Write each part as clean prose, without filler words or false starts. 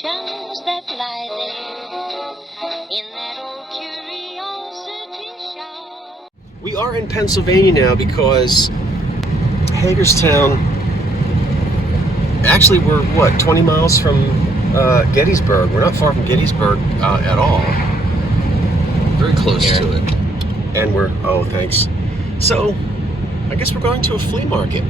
decorations that lie there in that old curiosity shop. We are in Pennsylvania now because Hagerstown, actually we're what, 20 miles from Gettysburg. We're not far from Gettysburg at all. Very close to it. And we're, oh thanks. So, I guess we're going to a flea market.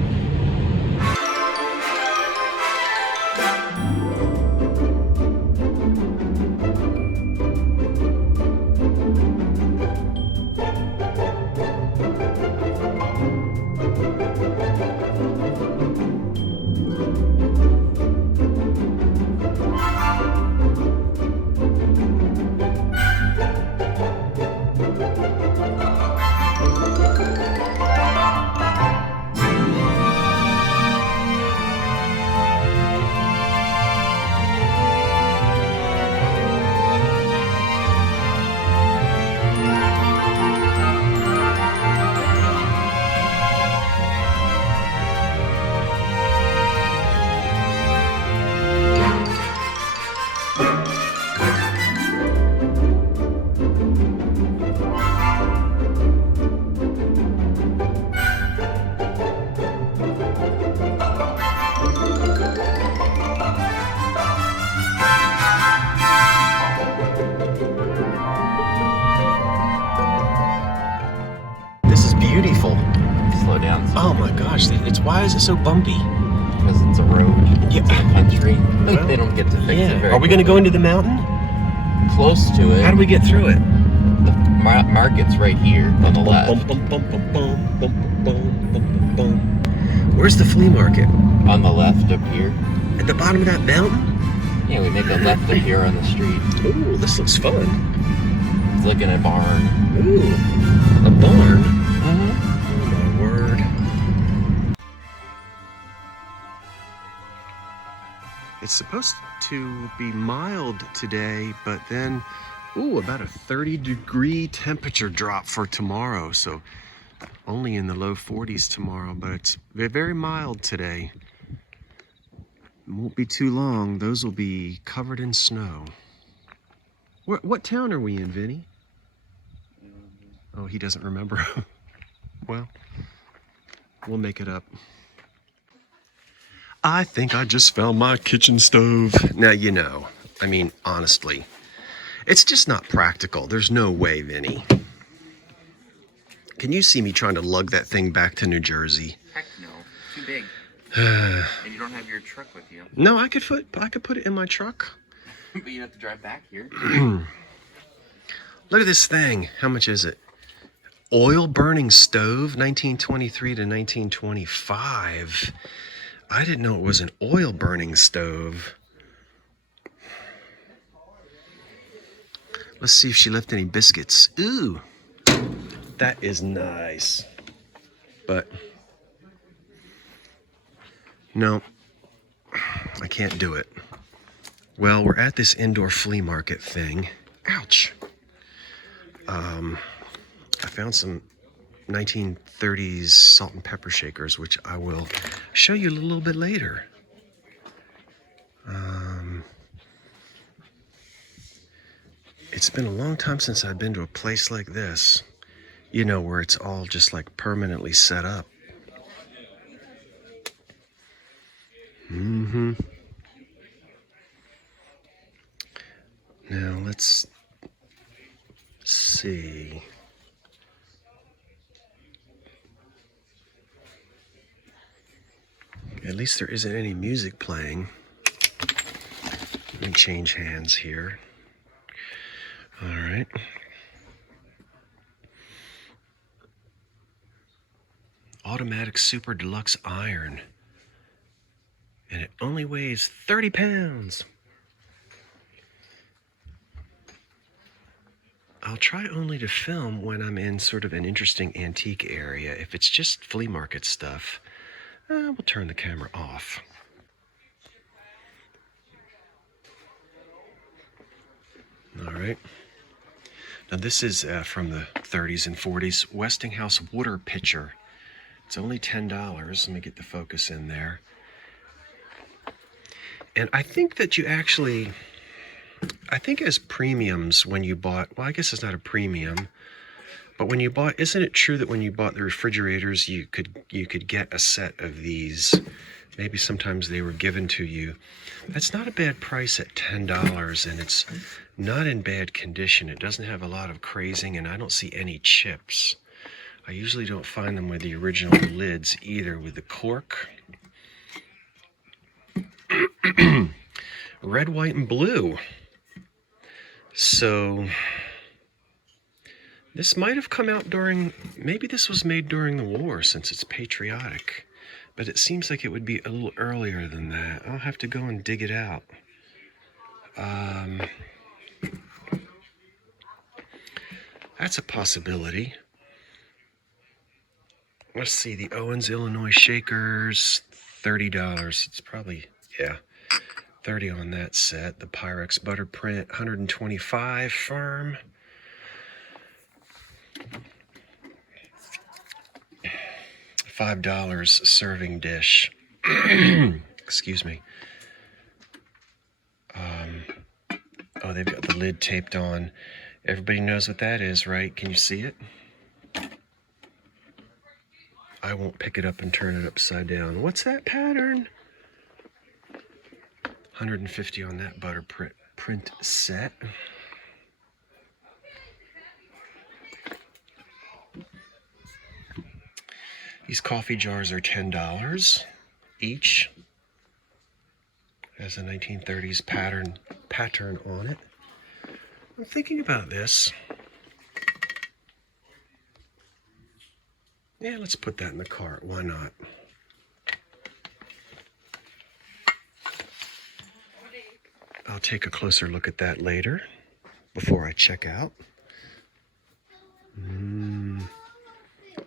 Beautiful. Slow down. Oh my gosh, why is it so bumpy? Because it's a road. Yeah. It's in the country. Well, they don't get to fix it very Are we going to go into the mountain? Close to it. How do we get through it? The market's right here on the left. Where's the flea market? On the left up here. At the bottom of that mountain? Yeah, we make a left up here on the street. Ooh, this looks fun. It's like in a barn. Ooh, a barn? Mm-hmm. Oh my word. It's supposed to be mild today, but then, ooh, about a 30-degree temperature drop for tomorrow. So only in the low 40s tomorrow, but it's very mild today. It won't be too long. Those will be covered in snow. What town are we in, Vinny? Oh, he doesn't remember. Well, we'll make it up. I think I just found my kitchen stove. Now, you know, I mean, honestly, it's just not practical. There's no way, Vinny. Can you see me trying to lug that thing back to New Jersey? Heck no. Too big. And you don't have your truck with you. No, I could put it in my truck. But you have to drive back here. Look at this thing. How much is it? Oil burning stove, 1923 to 1925. I didn't know it was an oil burning stove. Let's see if she left any biscuits. Ooh, that is nice. But no, I can't do it. Well, we're at this indoor flea market thing. Ouch. I found some 1930s salt and pepper shakers, which I will show you a little bit later. It's been a long time since I've been to a place like this, you know, where it's all just like permanently set up. Mm-hmm. Now let's see. At least there isn't any music playing. Let me change hands here. All right. Automatic Super Deluxe Iron. And it only weighs 30 pounds. I'll try only to film when I'm in sort of an interesting antique area. If it's just flea market stuff, we'll turn the camera off. All right. Now this is from the 30s and 40s, Westinghouse water pitcher. It's only $10. Let me get the focus in there. And I think that you actually, I think as premiums when you bought, well, I guess it's not a premium, but when you bought, isn't it true that when you bought the refrigerators, you could get a set of these? Maybe sometimes they were given to you. That's not a bad price at $10, and it's not in bad condition. It doesn't have a lot of crazing, and I don't see any chips. I usually don't find them with the original lids either, with the cork. Red, white, and blue. So this might have come out during, maybe this was made during the war since it's patriotic. But it seems like it would be a little earlier than that. I'll have to go and dig it out. That's a possibility. Let's see, the Owens, Illinois Shakers, $30. It's probably, yeah, 30 on that set. The Pyrex Butter Print, 125 firm. $5 serving dish. Excuse me. Oh, they've got the lid taped on. Everybody knows what that is, right? Can you see it? I won't pick it up and turn it upside down. What's that pattern? 150 on that butter print set. These coffee jars are $10 each. Has a 1930s pattern on it. I'm thinking about this. Yeah, let's put that in the cart. Why not? I'll take a closer look at that later before I check out. I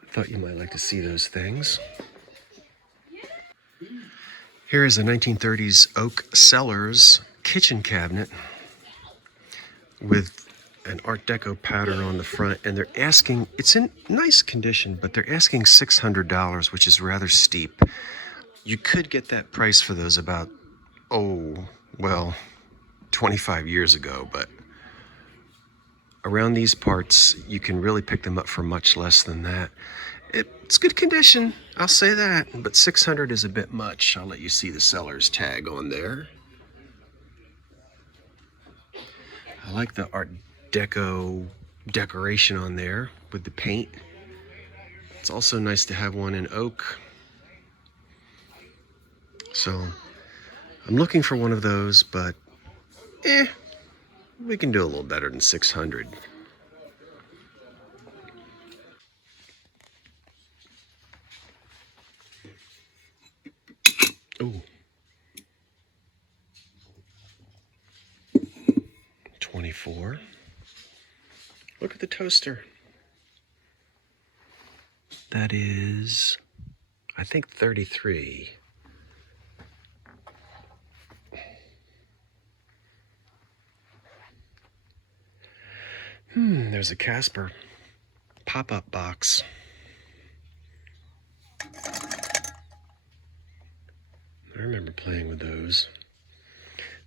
thought you might like to see those things. Here is a 1930s oak Cellars kitchen cabinet with an Art Deco pattern on the front, and they're asking, it's in nice condition, but they're asking $600, which is rather steep. You could get that price for those about, 25 years ago, but around these parts, you can really pick them up for much less than that. It's good condition, I'll say that, but $600 is a bit much. I'll let you see the seller's tag on there. I like the Art Deco decoration on there with the paint. It's also nice to have one in oak. So I'm looking for one of those, but we can do a little better than $600. Ooh. 24. Look at the toaster. That is, I think, 33. There's a Casper pop-up box. I remember playing with those.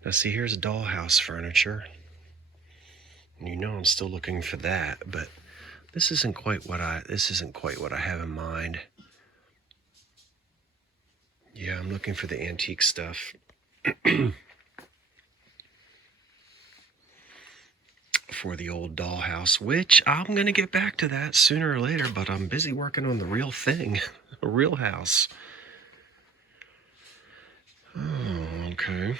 Now see, here's dollhouse furniture. And you know I'm still looking for that, but this isn't quite what I have in mind. Yeah, I'm looking for the antique stuff. For the old dollhouse, which I'm going to get back to that sooner or later, but I'm busy working on the real thing, a real house. Oh, okay.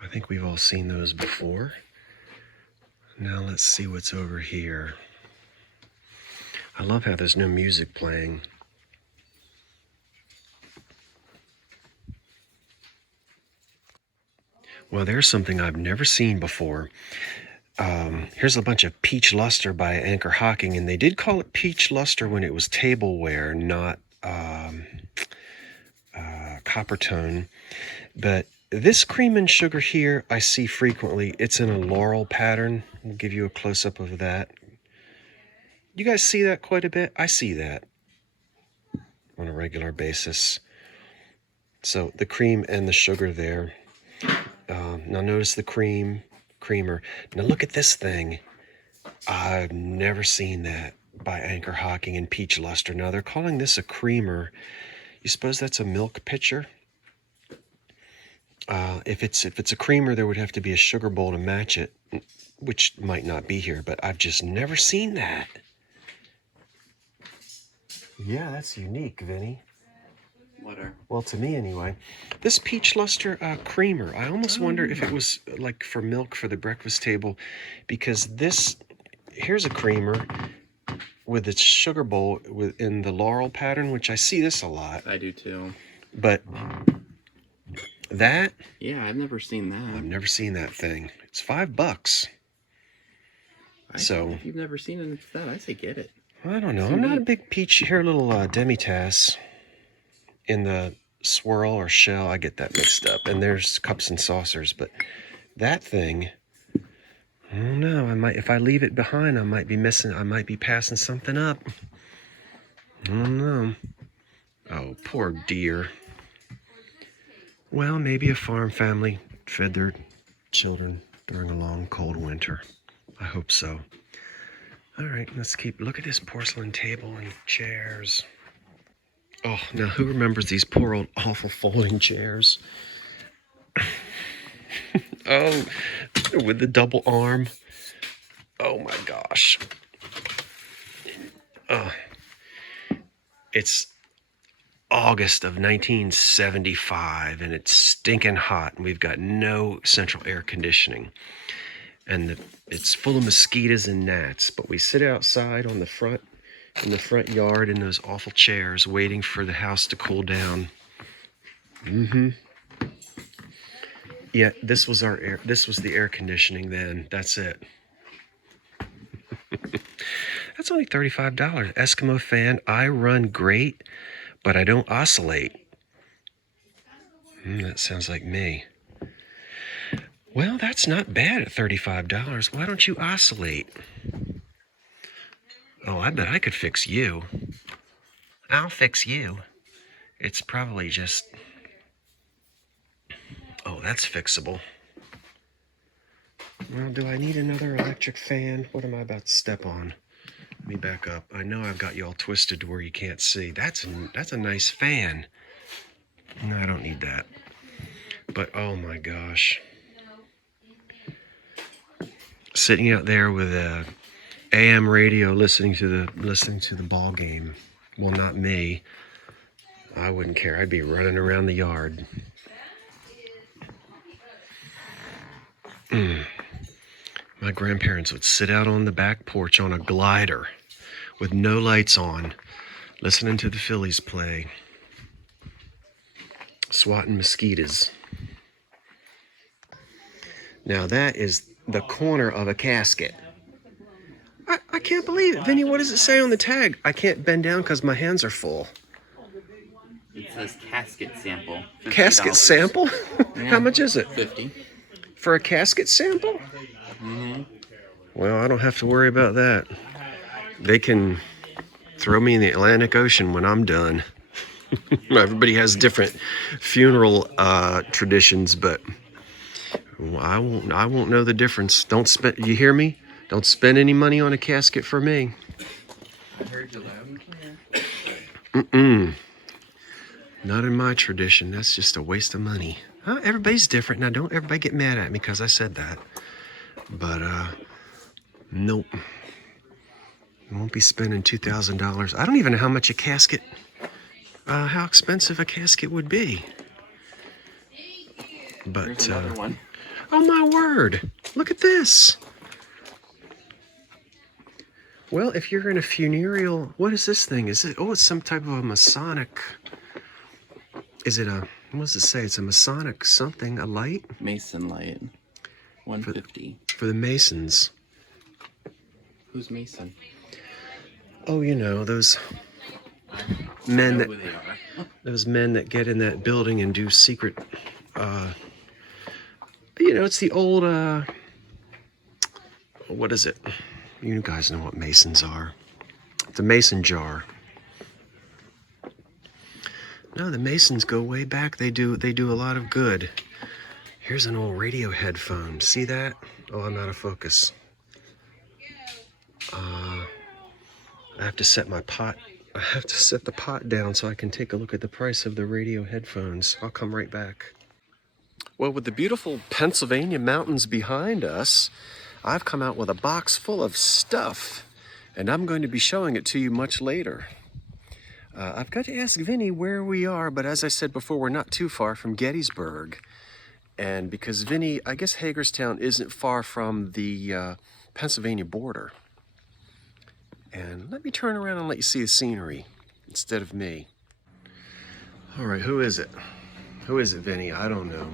I think we've all seen those before. Now let's see what's over here. I love how there's no music playing. Well, there's something I've never seen before. Here's a bunch of peach luster by Anchor Hocking, and they did call it peach luster when it was tableware, not copper tone. But this cream and sugar here I see frequently. It's in a laurel pattern. I'll give you a close-up of that. You guys see that quite a bit? I see that. on a regular basis. So the cream and the sugar there. Now notice the creamer. Now look at this thing. I've never seen that by Anchor Hocking and Peach Luster. Now they're calling this a creamer. You suppose that's a milk pitcher? If it's a creamer, there would have to be a sugar bowl to match it, which might not be here, but I've just never seen that. Yeah, that's unique, Vinny. Well, to me anyway. This Peach Luster creamer, I almost wonder if it was like for milk for the breakfast table, because here's a creamer with its sugar bowl in the laurel pattern, which I see this a lot. I do too. But that? Yeah, I've never seen that. I've never seen that thing. It's $5. So if you've never seen it, it's that. I say get it. I don't know. I'm not a big peach. Here, a little demi-tasse in the swirl or shell. I get that mixed up. And there's cups and saucers. But that thing, I don't know. If I leave it behind, I might be passing something up. I don't know. Oh, poor dear. Well, maybe a farm family fed their children during a long, cold winter. I hope so. All right, look at this porcelain table and chairs. Oh, now who remembers these poor old awful folding chairs? Oh, with the double arm. Oh my gosh. Oh, it's August of 1975 and it's stinking hot and we've got no central air conditioning. And it's full of mosquitoes and gnats, but we sit outside in the front yard in those awful chairs waiting for the house to cool down. Yeah, this was the air conditioning then. That's it. That's only $35. Eskimo fan. I run great, but I don't oscillate. That sounds like me. Well, that's not bad at $35. Why don't you oscillate? Oh, I bet I could fix you. I'll fix you. It's probably just... Oh, that's fixable. Well, do I need another electric fan? What am I about to step on? Let me back up. I know I've got you all twisted to where you can't see. That's a nice fan. No, I don't need that. But oh my gosh. Sitting out there with a AM radio listening to the ball game. Well, not me. I wouldn't care. I'd be running around the yard. My grandparents would sit out on the back porch on a glider with no lights on, listening to the Phillies play, swatting mosquitoes. Now that is the corner of a casket. I can't believe it. Vinny, what does it say on the tag? I can't bend down because my hands are full. It says casket sample. $50. Casket sample? Yeah. How much is it? $50. For a casket sample? Mm-hmm. Well, I don't have to worry about that. They can throw me in the Atlantic Ocean when I'm done. Everybody has different funeral traditions, but I won't know the difference. You hear me? Don't spend any money on a casket for me. I heard you loud and clear. Not in my tradition. That's just a waste of money. Huh? Everybody's different. Now, don't everybody get mad at me because I said that. But, nope. I won't be spending $2,000. I don't even know how much a casket, how expensive a casket would be. But, Here's another one. Oh my word. Look at this. Well, if you're in a funereal, what is this thing? Is it, oh, it's some type of a Masonic, what does it say? It's a Masonic something, a light? Mason light. 150. For the Masons. Who's Mason? Oh, you know, those men who they are. those men that get in that building and do secret, you know, it's the old, what is it? You guys know what Masons are. It's a mason jar. No, the Masons go way back. They do a lot of good. Here's an old radio headphone. See that? Oh, I'm out of focus. I have to set my pot. I have to set the pot down so I can take a look at the price of the radio headphones. I'll come right back. Well, with the beautiful Pennsylvania mountains behind us, I've come out with a box full of stuff, and I'm going to be showing it to you much later. I've got to ask Vinny where we are, but as I said before, we're not too far from Gettysburg. And because Vinny, I guess Hagerstown isn't far from the Pennsylvania border. And let me turn around and let you see the scenery instead of me. All right, who is it? Who is it, Vinny? I don't know.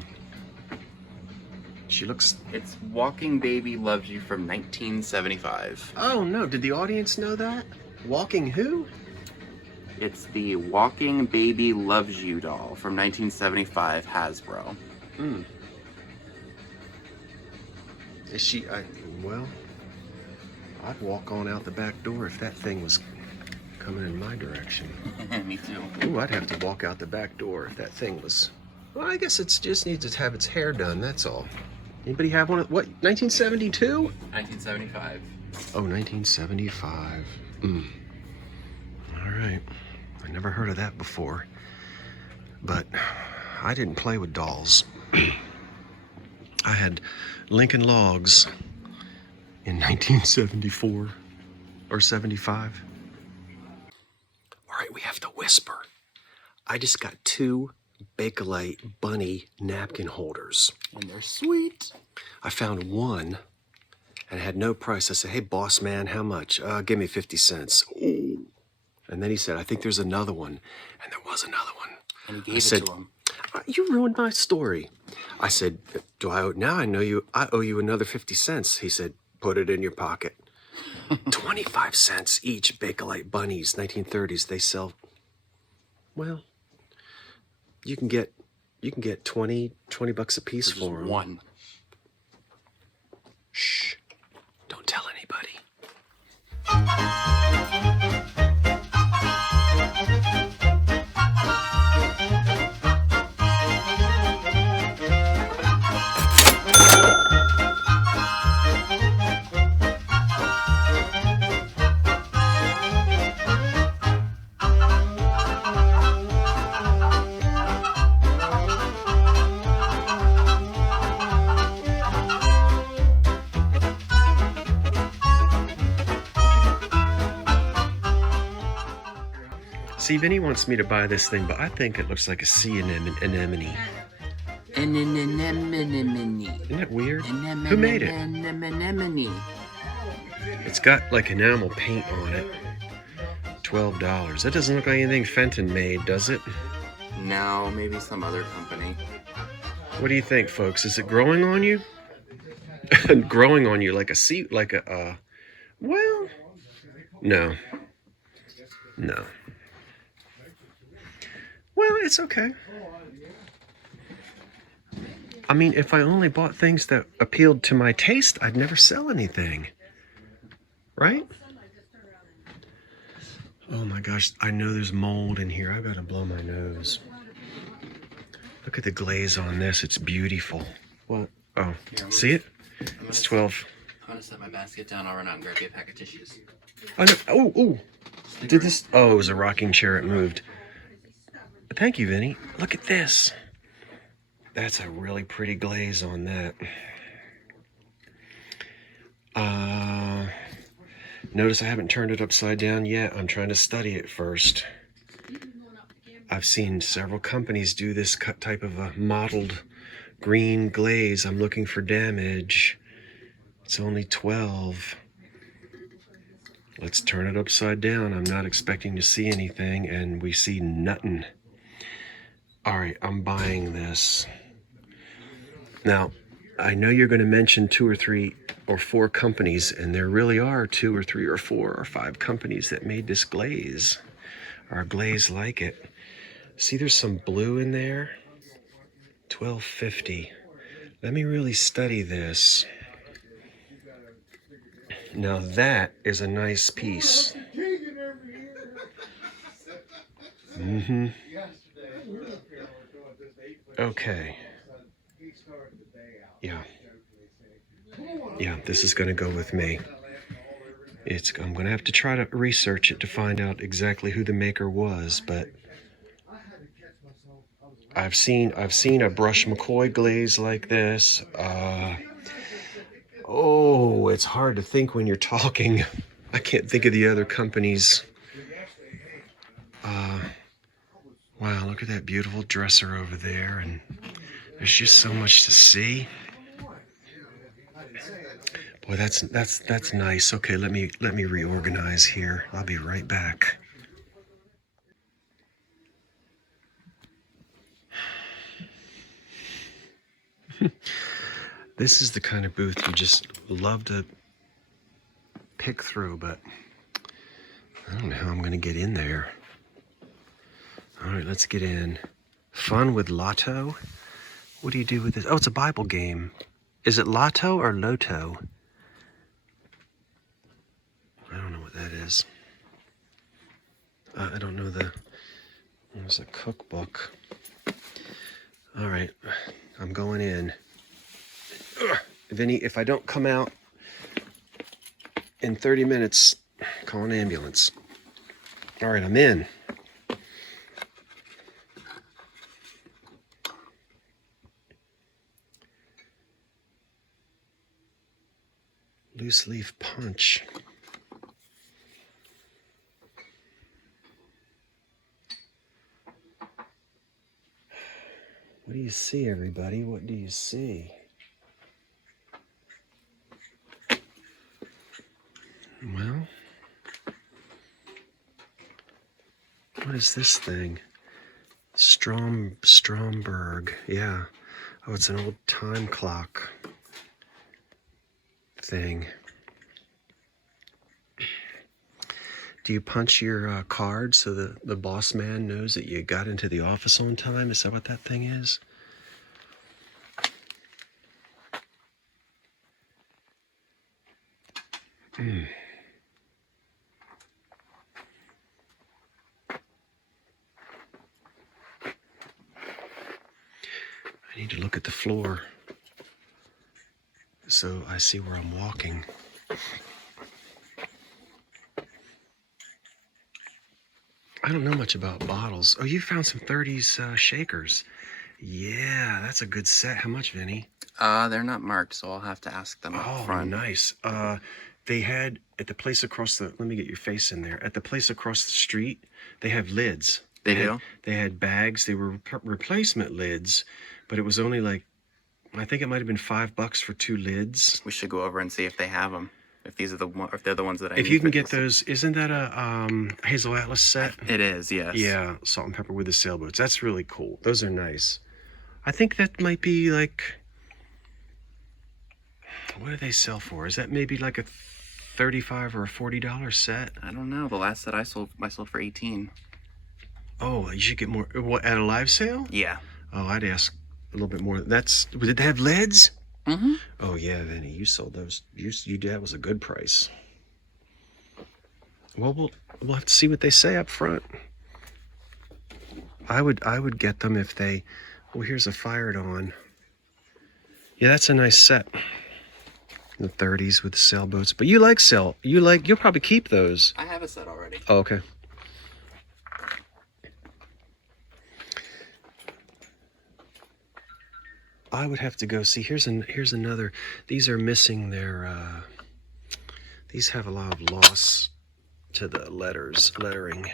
She looks... It's Walking Baby Loves You from 1975. Oh, no. Did the audience know that? Walking who? It's the Walking Baby Loves You doll from 1975 Hasbro. Hmm. Is she... well, I'd walk on out the back door if that thing was coming in my direction. Me too. Ooh, I'd have to walk out the back door if that thing was... Well, I guess it just needs to have its hair done, that's all. Anybody have one of... What, 1972? 1975. Oh, 1975. Hmm. All right. I never heard of that before. But I didn't play with dolls. I had Lincoln Logs in 1974 or 75. All right, we have to whisper. I just got 2 Bakelite bunny napkin holders. And they're sweet. I found one and it had no price. I said, hey, boss man, how much? Give me 50 cents. Ooh. And then he said, I think there's another one. And there was another one. And he gave it to him. You ruined my story. I said, do I owe... Now I know you. I owe you another 50 cents. He said, put it in your pocket. 25 cents each, Bakelite bunnies, 1930s. They sell... Well, you can get 20 bucks a piece for them. One. Shh. Don't tell anybody. See, Vinny wants me to buy this thing, but I think it looks like a sea anemone. Anemone. Isn't that weird? Who made it? Anemone. It's got like enamel paint on it. $12. That doesn't look like anything Fenton made, does it? No, maybe some other company. What do you think, folks? Is it growing on you? Growing on you like a sea, like a, well, no. No. Well, it's okay. I mean, if I only bought things that appealed to my taste, I'd never sell anything. Right? Oh my gosh, I know there's mold in here. I've got to blow my nose. Look at the glaze on this. It's beautiful. What? Oh, see it? It's 12. I'm gonna set my basket down. I'll run out and grab you a pack of tissues. Oh, no. Oh, oh. Did this? Oh, it was a rocking chair. It moved. Thank you, Vinny. Look at this. That's a really pretty glaze on that. Notice I haven't turned it upside down yet. I'm trying to study it first. I've seen several companies do this type of a mottled green glaze. I'm looking for damage. It's only 12. Let's turn it upside down. I'm not expecting to see anything, and we see nothing. All right, I'm buying this. Now, I know you're going to mention 2 or 3 or 4 companies, and there really are 2 or 3 or 4 or 5 companies that made this glaze, or a glaze like it. See, there's some blue in there. $12.50. Let me really study this. Now that is a nice piece. Mm-hmm. Okay. Yeah. Yeah, this is going to go with me. I'm going to have to try to research it to find out exactly who the maker was, but I've seen a brush McCoy glaze like this. Oh, it's hard to think when you're talking. I can't think of the other companies. Wow, look at that beautiful dresser over there, and there's just so much to see. Boy, that's nice. Okay, let me reorganize here. I'll be right back. This is the kind of booth you just love to pick through, but I don't know how I'm going to get in there. All right, let's get in. Fun with Lotto? What do you do with this? Oh, it's a Bible game. Is it Lotto or Loto? I don't know what that is. I don't know there's a cookbook. All right, I'm going in. Ugh. If I don't come out in 30 minutes, call an ambulance. All right, I'm in. Loose leaf punch. What do you see, everybody? What do you see? Well, what is this thing? Stromberg. Yeah. Oh, it's an old time clock thing. Do you punch your card so the boss man knows that you got into the office on time? Is that what that thing is? I need to look at the floor so I see where I'm walking. I don't know much about bottles. Oh, you found some 30s shakers. Yeah, that's a good set. How much, Vinny? They're not marked, so I'll have to ask them up front. Oh, nice. They had at the place across the. Let me get your face in there. At the place across the street, they have lids. They do? They had bags. They were replacement lids, but it was only like, I think it might have been $5 for 2 lids. We should go over and see if they have them. If these are if they're the ones that I need. If you can get those, isn't that a Hazel Atlas set? It is, yes. Yeah, salt and pepper with the sailboats. That's really cool. Those are nice. I think that might be like, what do they sell for? Is that maybe like a $35 or a $40 set? I don't know. The last set I sold for $18. Oh, you should get more. What, at a live sale? Yeah. Oh, I'd ask a little bit more. Did they have lids? Mm-hmm. Oh yeah, Vinny, you sold those. You did. That was a good price. Well, we'll have to see what they say up front. I would get them if they. Oh, here's a Fired On. Yeah, that's a nice set. The 30s with the sailboats. But you'll probably keep those. I have a set already. Oh, okay. I would have to go see. Here's another. These are missing their. These have a lot of loss to the lettering.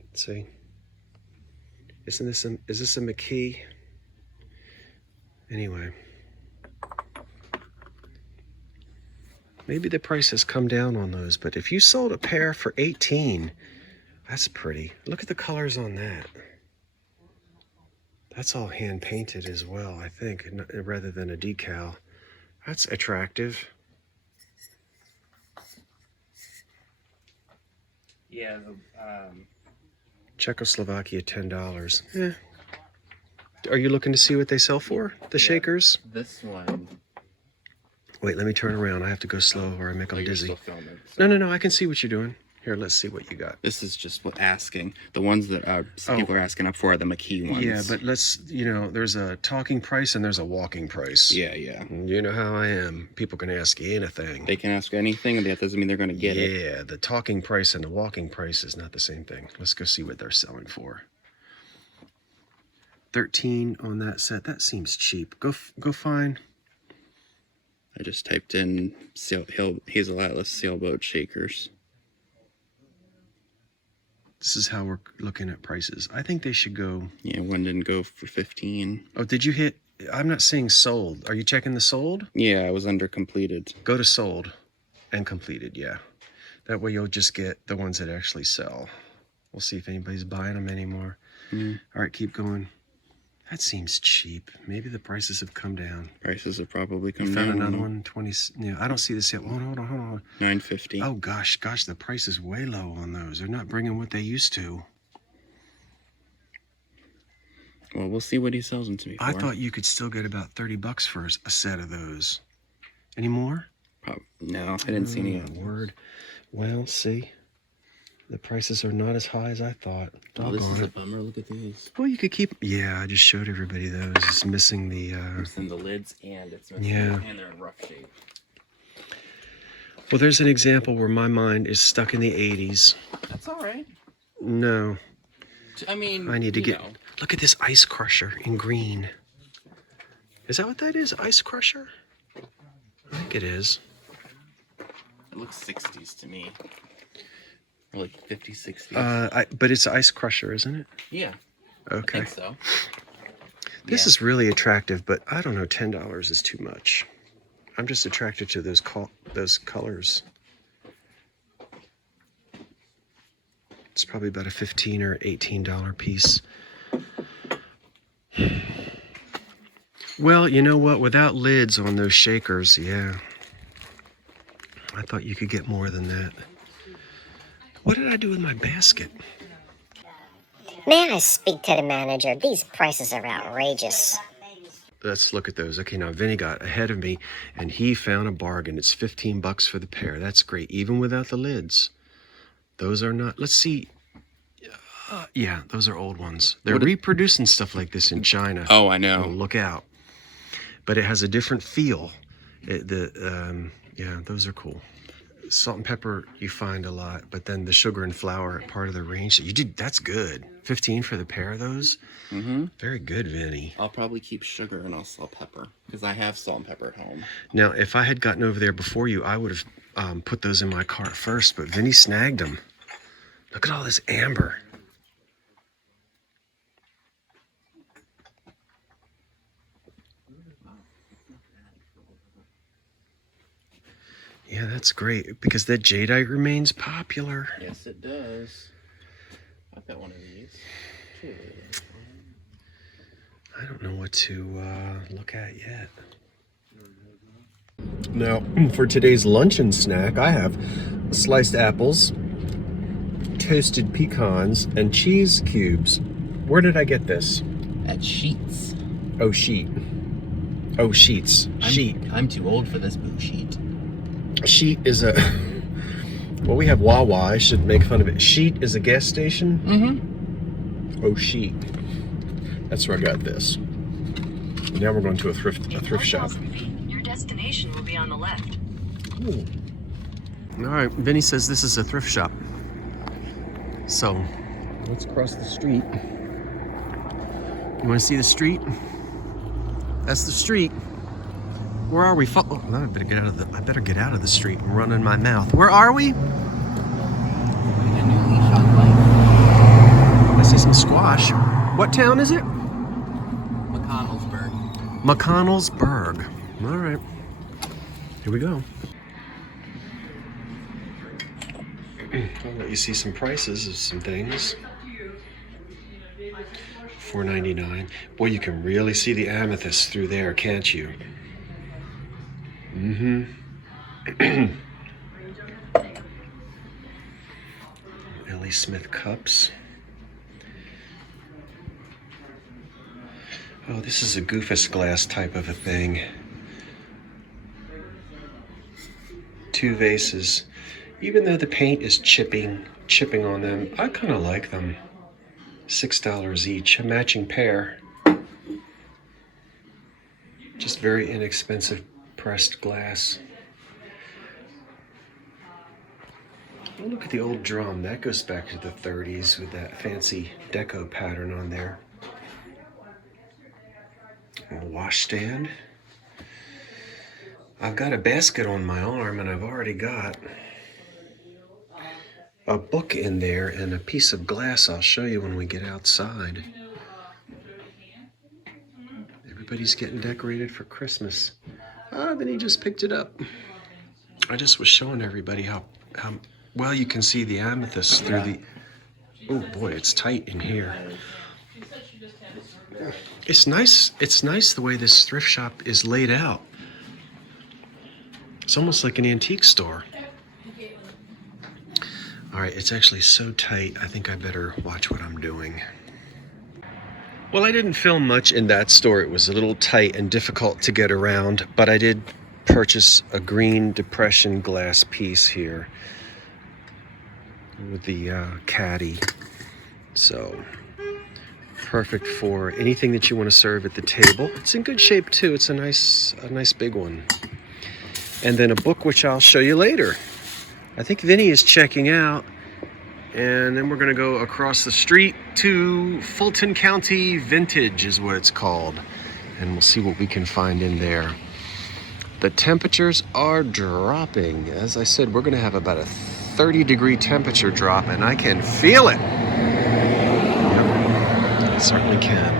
Let's see. Is this a McKee? Anyway. Maybe the price has come down on those, but if you sold a pair for $18, that's pretty. Look at the colors on that. That's all hand painted as well, I think, rather than a decal. That's attractive. Yeah. Czechoslovakia, $10. Eh. Are you looking to see what they sell for? The shakers? This one. Wait, let me turn around. I have to go slow or I make them dizzy. Still filming, so. No, I can see what you're doing. Here, let's see what you got. This is just what asking. The ones that some people are asking up for are the McKee ones. Yeah, but let's, there's a talking price and there's a walking price. Yeah, yeah. You know how I am. People can ask you anything. They can ask anything, and that doesn't mean they're going to get it. Yeah, the talking price and the walking price is not the same thing. Let's go see what they're selling for. 13 on that set. That seems cheap. Go find. I just typed in Hazel Atlas sailboat shakers. This is how we're looking at prices. I think they should go. Yeah, one didn't go for 15. Oh, did you hit? I'm not seeing sold. Are you checking the sold? Yeah, I was under completed. Go to sold and completed, yeah. That way you'll just get the ones that actually sell. We'll see if anybody's buying them anymore. Mm. All right, keep going. That seems cheap. Maybe the prices have come down. Prices have probably come You down. found another one, 20. Yeah, I don't see this yet. Hold on. $9.50. Oh gosh, the price is way low on those. They're not bringing what they used to. Well, we'll see what he sells them to me for. I thought you could still get about $30 for a set of those. Any more? No, I didn't see any. Word. Well, see, the prices are not as high as I thought. Oh, this is Doggone a it. bummer. Look at these. Well, you could keep. Yeah, I just showed everybody those. It's missing the. Missing the lids, and it's missing. Yeah. And they're in rough shape. Well, there's an example where my mind is stuck in the 80s. That's all right. No. I mean, I need to get. know. Look at this ice crusher in green. Is that what that is? Ice crusher? I think it is. It looks 60s to me. Or like 50s, 60s. But it's ice crusher, isn't it? Yeah. Okay. I think so. This is really attractive, but I don't know. $10 is too much. I'm just attracted to those colors. It's probably about a $15 or $18 piece. Well, you know what? Without lids on those shakers, yeah. I thought you could get more than that. What did I do with my basket? May I speak to the manager? These prices are outrageous. Let's look at those. Okay, now Vinny got ahead of me, and he found a bargain. It's $15 for the pair. That's great, even without the lids. Those are not. Let's see. Yeah, those are old ones. They're reproducing stuff like this in China. Oh, I know. Oh, look out! But it has a different feel. Yeah, those are cool. Salt and pepper you find a lot, but then the sugar and flour part of the range. You did. That's good. 15 for the pair of those. Mm-hmm. Very good, Vinny. I'll probably keep sugar and I'll sell pepper because I have salt and pepper at home. Now, if I had gotten over there before you, I would have put those in my cart first, but Vinny snagged them. Look at all this amber. Yeah, that's great because that jadeite remains popular. Yes, it does. I've got one of these too. I don't know what to look at yet. Now, for today's luncheon snack, I have sliced apples, toasted pecans, and cheese cubes. Where did I get this? At Sheets. Oh, sheet. Oh, sheets. Sheet. I'm too old for this boo sheet. Sheet is a... Well, we have Wawa. I should make fun of it. Sheet is a gas station? Mm-hmm. Oh, Sheet. That's where I got this. Now we're going to a thrift shop. Your destination will be on the left. Ooh. All right, Vinny says this is a thrift shop. So, let's cross the street. You want to see the street? That's the street. Where are we? Oh, I better get out of the street. I'm running my mouth. Where are we? I see some squash. What town is it? McConnellsburg. McConnellsburg. All right. Here we go. I'll let you see some prices of some things. $4.99. Boy, you can really see the amethyst through there, can't you? Mm-hmm. L.E. Smith cups. Oh, this is a Goofus glass type of a thing. 2 vases. Even though the paint is chipping on them, I kind of like them. $6 each, a matching pair. Just very inexpensive pressed glass. Oh, look at the old drum. That goes back to the 30s with that fancy deco pattern on there. A washstand. I've got a basket on my arm, and I've already got a book in there and a piece of glass I'll show you when we get outside. Everybody's getting decorated for Christmas. Ah, then he just picked it up. I just was showing everybody how well you can see the amethyst through the... Oh boy, it's tight in here. It's nice the way this thrift shop is laid out. It's almost like an antique store. All right, it's actually so tight, I think I better watch what I'm doing. Well, I didn't film much in that store. It was a little tight and difficult to get around, but I did purchase a green depression glass piece here with the caddy. So perfect for anything that you want to serve at the table. It's in good shape too. It's a nice big one. And then a book which I'll show you later. I think Vinny is checking out, and then we're going to go across the street to Fulton County Vintage is what it's called, and we'll see what we can find in there. The temperatures are dropping. As I said, we're going to have about a 30-degree temperature drop, and I can feel it. I certainly can.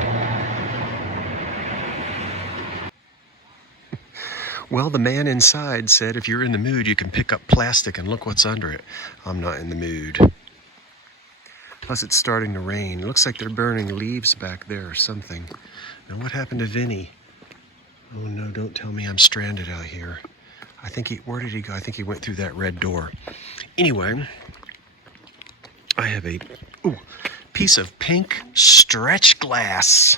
Well, the man inside said if you're in the mood, you can pick up plastic and look what's under it. I'm not in the mood. Plus, it's starting to rain. It looks like they're burning leaves back there or something. Now, what happened to Vinny? Oh, no, don't tell me I'm stranded out here. Where did he go? I think he went through that red door. Anyway, I have a piece of pink stretch glass.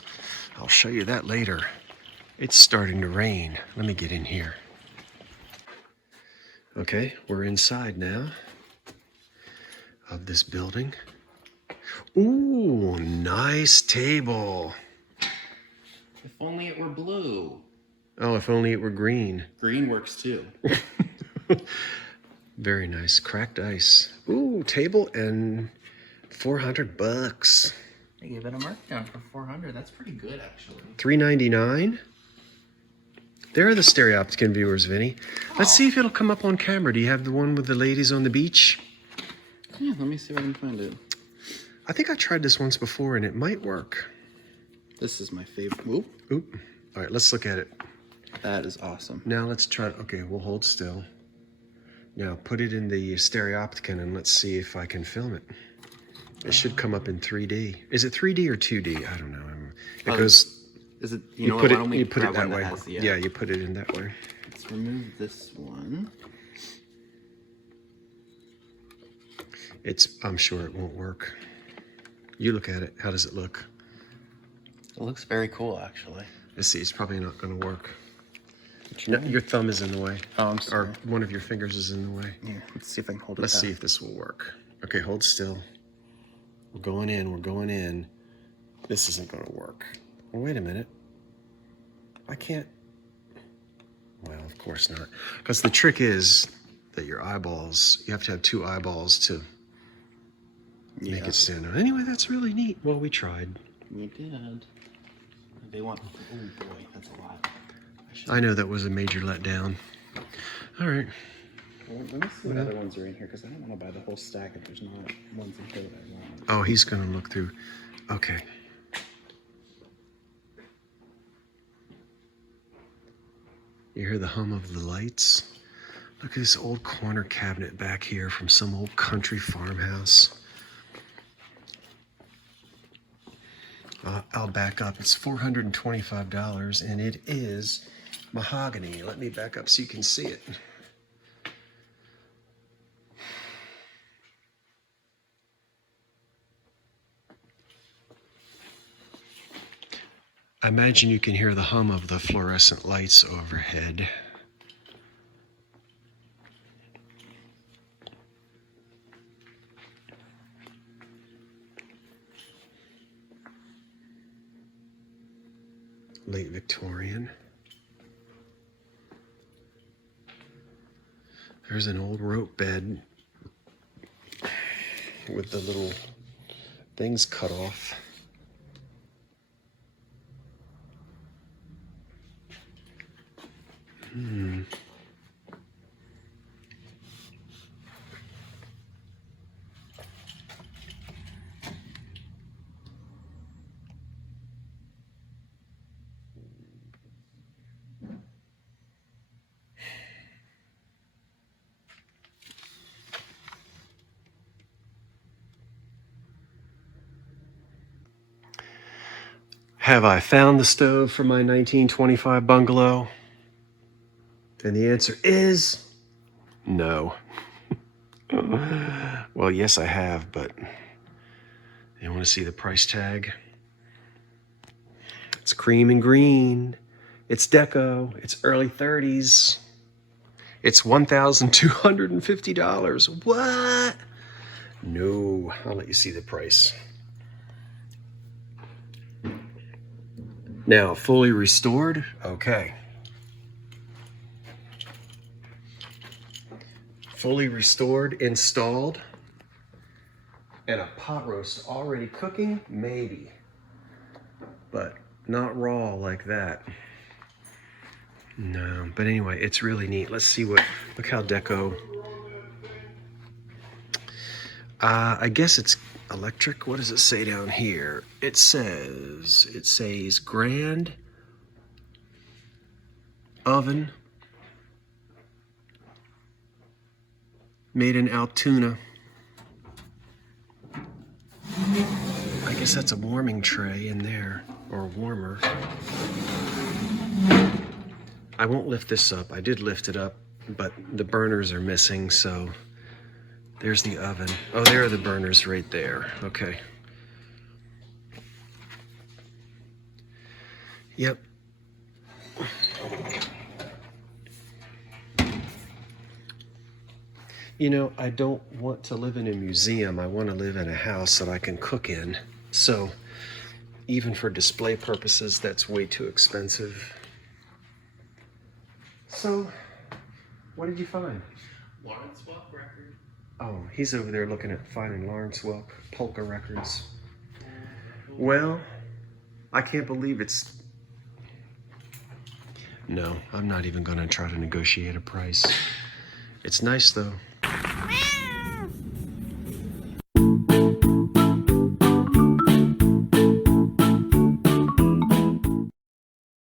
I'll show you that later. It's starting to rain. Let me get in here. Okay, we're inside now of this building. Ooh, nice table. If only it were blue. Oh, if only it were green. Green works too. Very nice. Cracked ice. Ooh, table and $400. They gave it a markdown for $400. That's pretty good, actually. $3.99. There are the Stereopticon viewers, Vinny. Let's see if it'll come up on camera. Do you have the one with the ladies on the beach? Yeah, let me see if I can find it. I think I tried this once before, and it might work. This is my favorite. Oop. Oop. All right, let's look at it. That is awesome. Now let's try. Okay, we'll hold still. Now put it in the Stereopticon, and let's see if I can film it. It should come up in 3D. Is it 3D or 2D? I don't know. It goes... Is it, You know put what, it, why don't we you put it grab that one way. has the, Yeah, you put it in that way. Let's remove this one. I'm sure it won't work. You look at it. How does it look? It looks very cool, actually. Let's see. It's probably not going to work. No, your thumb is in the way. Oh, I'm sorry. Or one of your fingers is in the way. Here, let's see if I can hold it Let's down. see if this will work. Okay, hold still. We're going in. We're going in. This isn't going to work. Well, wait a minute. I can't. Well, of course not. Because the trick is that your eyeballs, you have to have two eyeballs to make it stand out. Anyway, that's really neat. Well, we tried. We did. They want... Oh, boy, that's a lot. I know that was a major letdown. All right. Well, let me see what other ones are in here, because I don't want to buy the whole stack if there's not ones in here that I want. Oh, he's going to look through. Okay. You hear the hum of the lights? Look at this old corner cabinet back here from some old country farmhouse. I'll back up. It's $425, and it is mahogany. Let me back up so you can see it. I imagine you can hear the hum of the fluorescent lights overhead. Late Victorian. There's an old rope bed with the little things cut off. Have I found the stove for my 1925 bungalow? And the answer is no. Well, yes, I have, but you want to see the price tag? It's cream and green. It's deco. It's early 30s. It's $1,250. What? No, I'll let you see the price. Now, fully restored, okay. Fully restored, installed, and a pot roast already cooking, maybe, but not raw like that. No, but anyway, it's really neat. Let's see what, look how deco. I guess it's electric. What does it say down here? It says grand oven made in Altoona. I guess that's a warming tray in there, or a warmer. I won't lift this up. I did lift it up, but the burners are missing, so there's the oven. Oh, there are the burners right there. Okay. Yep. You know, I don't want to live in a museum. I want to live in a house that I can cook in. So, even for display purposes, that's way too expensive. So, what did you find? Lawrence Welk record. Oh, he's over there looking at finding Lawrence Welk polka records. Well, I can't believe it's... No, I'm not even going to try to negotiate a price. It's nice, though.